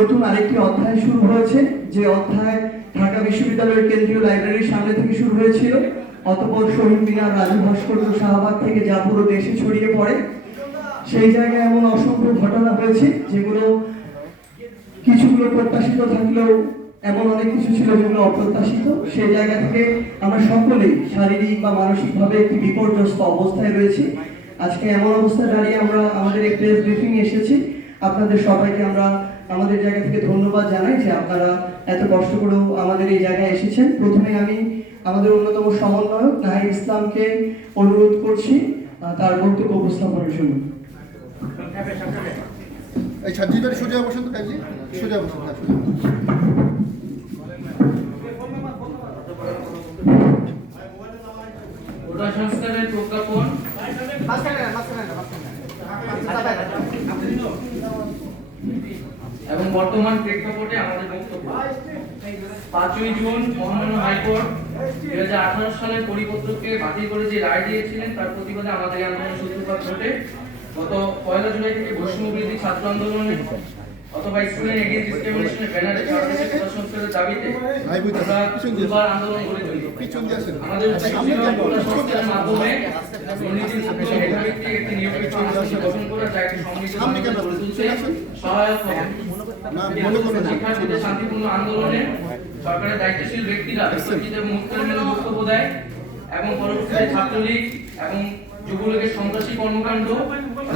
নতুন আরেকটি অধ্যায় শুরু হয়েছে, যে অধ্যায় ঢাকা বিশ্ববিদ্যালয়ের কেন্দ্রীয় লাইব্রেরির সামনে থেকে শুরু হয়েছিল, অতঃপর শহীদ মিনার, রাজু ভাস্কর্য, শাহবাগ থেকে যা পুরো দেশে ছড়িয়ে পড়ে। সেই জায়গায় এমন অসংখ্য ঘটনা হয়েছে যেগুলো কিছুগুলো প্রত্যাশিত থাকলেও এমন অনেক কিছু ছিল যেগুলো অপ্রত্যাশিত। সেই জায়গা থেকে আমরা সকলেই শারীরিক বা মানসিকভাবে একটি বিপর্যস্ত অবস্থায় রয়েছি। আজকে এমন অবস্থায় দাঁড়িয়ে আমরা আমাদের এই প্রেস ব্রিফিং এসেছি। আপনাদের সবাইকে আমরা আমাদের জায়গা থেকে ধন্যবাদ জানাই যে আপনারা এত কষ্ট করেও আমাদের এই জায়গায় এসেছেন। প্রথমে আমি আমাদের অন্যতম সমন্বয়ক নাহিদ ইসলামকে অনুরোধ করছি তার বক্তব্য উপস্থাপনের জন্য। এই ছাত্রীদের সোজা বসুন তো, কাজী সোজা বসুন। হ্যাঁ, সোজা ওটা সংস্কারের প্রজ্ঞাপন এবং বর্তমান প্রেক্ষাপটে আমাদের বক্তব্য। 5ই জুন মহামান্য হাইকোর্ট 2018 সালের পরিপত্রকে বাতিল করে যে রায় দিয়েছিলেন তার প্রতিবাদে আমাদের আন্দোলনের সূত্রপাত ঘটে। গত 1 জুলাই থেকে বৈষম্য বিরোধী ছাত্র আন্দোলনে অথবা স্টুডেন্ট এগেইনস্ট ডিসক্রিমিনেশনের ব্যানারে বাংলাদেশের কোটা সংস্কারের দাবিতে আমরা দুবার আন্দোলন করে চলি। আমাদের কোটা সংস্কারের মাধ্যমে দুর্নীতিমুক্ত মেধাভিত্তিক একটি নিরপেক্ষ বাংলাদেশ গঠন করা, যা একটি সমৃদ্ধ বাংলাদেশ গড়ে তুলতে সহায়ক হবে। শিক্ষার্থীদের শান্তিপূর্ণ আন্দোলনে সরকারের দায়িত্বশীল ব্যক্তিরা বিতর্কিত এবং মুক্তমূলক বক্তব্য দেয় এবং পরবর্তীতে ছাত্রলীগ এবং যুবলীগের সন্ত্রাসী কর্মকাণ্ড,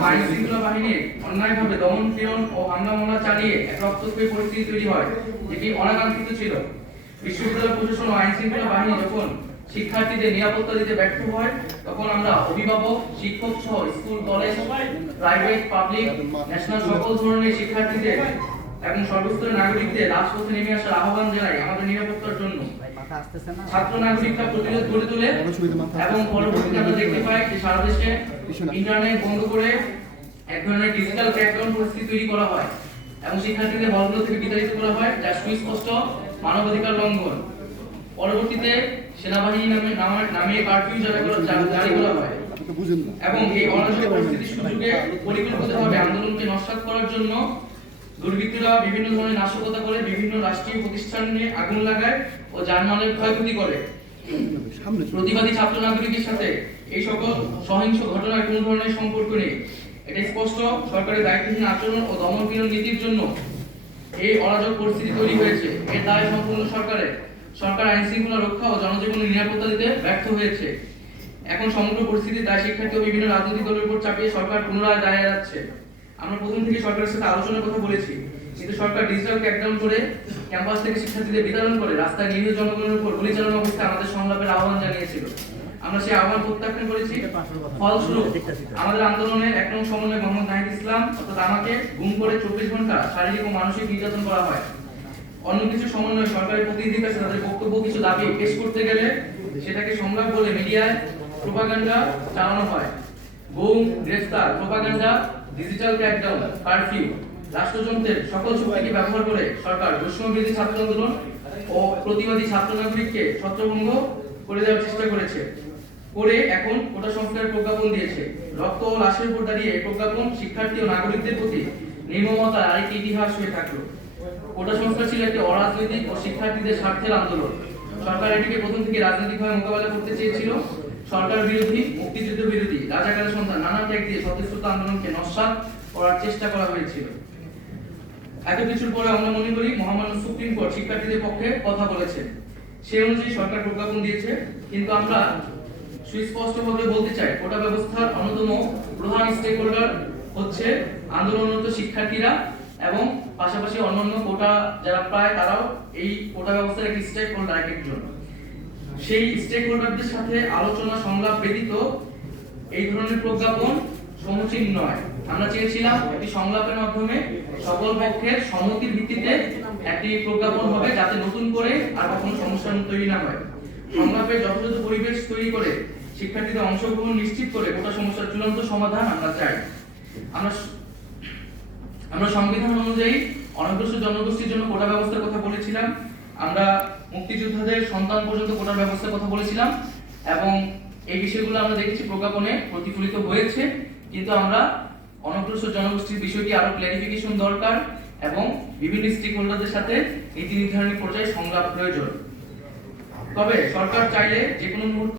আইন শৃঙ্খলা বাহিনীর অন্যায়ভাবে দমন পীড়ন ও হামলা মামলা চালিয়ে এক রক্তক্ষয়ী পরিস্থিতি তৈরি হয়, যেটি অনাকাঙ্ক্ষিত ছিল। বিশ্ববিদ্যালয় প্রশাসন ও আইন শৃঙ্খলা বাহিনী যখন শিক্ষার্থীদের নিরাপত্তা দিতে ব্যর্থ হয়, তখন আমরা অভিভাবক, শিক্ষক সহ school, college, private, public, national সকল ধরনের শিক্ষার্থীদের এবং সর্বস্তরের নাগরিকদের রাজপথে নেমে আসার আহ্বান জানাই আমাদের নিরাপত্তার জন্য। ছাত্র নাগরিকরা প্রতিরোধ গড়ে তোলে এবং পরবর্তীতে আমরা দেখতে পাই যে সারা দেশে ইন্টারনেট বন্ধ করে এক ধরনের ডিজিটাল ক্র্যাকডাউন পরিস্থিতি তৈরি করা হয় এবং শিক্ষার্থীদের হলগুলো থেকে বিতাড়িত করা হয়, যা সুস্পষ্ট মানবাধিকার লঙ্ঘন। পরবর্তীতে সেনাবাহিনী নামিয়ে কারফিউ জারি করা হয় এবং এই অরাজক পরিস্থিতির সুযোগে পরিকল্পিতভাবে আন্দোলনকে নস্যাৎ করার জন্য দুর্বৃত্তরা বিভিন্ন ধরনের নাশকতা করে, বিভিন্ন রাষ্ট্রীয় প্রতিষ্ঠানে আগুন লাগায় ও যানমালের ক্ষয়ক্ষতি করে। প্রতিবাদী ছাত্র নাগরিকের সাথে এই সকল সহিংস ঘটনার কোনো ধরনের সম্পর্ক নেই। এটা স্পষ্ট সরকারের দায়িত্বহীন আচরণ ও দমনপীড়ন নীতির জন্য এই অরাজক পরিস্থিতি তৈরি হয়েছে। এর দায় সম্পূর্ণ সরকারের। সরকার আইন শৃঙ্খলা রক্ষা ও জনজীবনের নিরাপত্তা দিতে ব্যর্থ হয়েছে। এখন সমগ্র পরিস্থিতি দায় শিক্ষার্থী ও বিভিন্ন রাজনৈতিক দলের উপর চাপিয়ে সরকার পুনরায় দায় এড়াচ্ছে। আমরা প্রথম থেকে সরকারের সাথে আলোচনার কথা বলেছি, কিন্তু সরকার ডিজিটাল ক্র্যাকডাউন করে ক্যাম্পাস থেকে শিক্ষার্থীদের বিতরণ করে রাস্তায় নিরীহ জনগণের উপর গুলি চালানো অবস্থায় আমাদের সংলাপের আহ্বান জানিয়েছিল। আমরা সেই আহ্বান প্রত্যাখ্যান করেছি। ফলস্বরূপ আমাদের আন্দোলনের 1 নং সমন্বয়ক মোহাম্মদ নাহিদ ইসলাম অর্থাৎ আমাকে গুম করে 24 ঘন্টা শারীরিক ও মানসিক নির্যাতন করা হয়। অন্য কিছু সমন্বয় সরকারি প্রতিনিধির কাছে তাদের বক্তব্য, কিছু দাবি পেশ করতে গেলে সেটাকে সংলাপ বলে মিডিয়ায় প্রোপাগান্ডা চালানো হয়। গুম, গ্রেফতার, প্রোপাগান্ডা, ডিজিটাল ক্র্যাকডাউন, কারফিউ, রাষ্ট্রযন্ত্রের সকল শক্তিকে ব্যবহার করে সরকার বৈষম্য বিরোধী ছাত্র আন্দোলন ও প্রতিবাদী ছাত্র নাগরিককে ছত্রভঙ্গ করে দেওয়ার চেষ্টা করেছে। করে এখন কোটা সংস্কারের প্রজ্ঞাপন দিয়েছে। রক্ত ও লাশের উপর দাঁড়িয়ে এই প্রজ্ঞাপন শিক্ষার্থী ও নাগরিকদের প্রতি নির্মমতার আরেকটি ইতিহাস হয়ে থাকলো। কোটা সংস্কার ছিল একটি অরাজনৈতিক ও শিক্ষার্থীদের স্বার্থের আন্দোলন। সরকার এটিকে প্রথম থেকে রাজনৈতিকভাবে মোকাবেলা করতে চেয়েছিল। সরকার বিরোধী, মুক্তিযুদ্ধ বিরোধী, রাজাকারের সন্তান নানা ত্যাগ দিয়ে স্বতঃস্ফূর্ত আন্দোলনকে নস্যাৎ করার চেষ্টা করা হয়েছিল। এত কিছুর পরে আমরা মনে করি মহামান্য সুপ্রিম কোর্ট শিক্ষার্থীদের পক্ষে কথা বলেছে। সেই অনুযায়ী সরকার প্রজ্ঞাপন দিয়েছে। কিন্তু আমরা সুস্পষ্টভাবে বলতে চাই, কোটা ব্যবস্থার অন্যতম প্রধান স্টেক হোল্ডার হচ্ছে আন্দোলনরত শিক্ষার্থীরা এবং পাশাপাশি অন্যান্য কোটা যারা প্রায় তারাও এই কোটা ব্যবস্থার একটি স্টেক হোল্ডার এক একজন। সেই স্টেক হোল্ডারদের সাথে আলোচনা সংলাপ ব্যতীত এই ধরনের প্রজ্ঞাপন সমীচীন নয়। আমরা চেয়েছিলাম একটি সংলাপের মাধ্যমে সকল পক্ষের সম্মতির ভিত্তিতে একটি প্রজ্ঞাপন হবে, যাতে নতুন করে আর কখনো সমস্যা তৈরি না হয়। সংলাপের যথাযথ পরিবেশ তৈরি করে শিক্ষার্থীদের অংশগ্রহণ নিশ্চিত করে গোটা সমস্যার চূড়ান্ত সমাধান আমরা চাই। আমরা সংবিধান অনুযায়ী অনগ্রসর জনগোষ্ঠীর জন্য কোটা ব্যবস্থার কথা বলেছিলাম। আমরা মুক্তিযোদ্ধাদের সন্তান পর্যন্ত কোটার ব্যবস্থার কথা বলেছিলাম এবং এই বিষয়গুলো আমরা দেখেছি প্রজ্ঞাপনে প্রতিফলিত হয়েছে। কিন্তু আমরা অনগ্রসর জনগোষ্ঠীর বিষয়টি আরো ক্লারিফিকেশন দরকার এবং বিভিন্ন স্টেক হোল্ডারদের সাথে নীতি নির্ধারণী পর্যায়ে সংলাপ প্রয়োজন। তবে সরকার চাইলে যে কোনো মুহূর্তে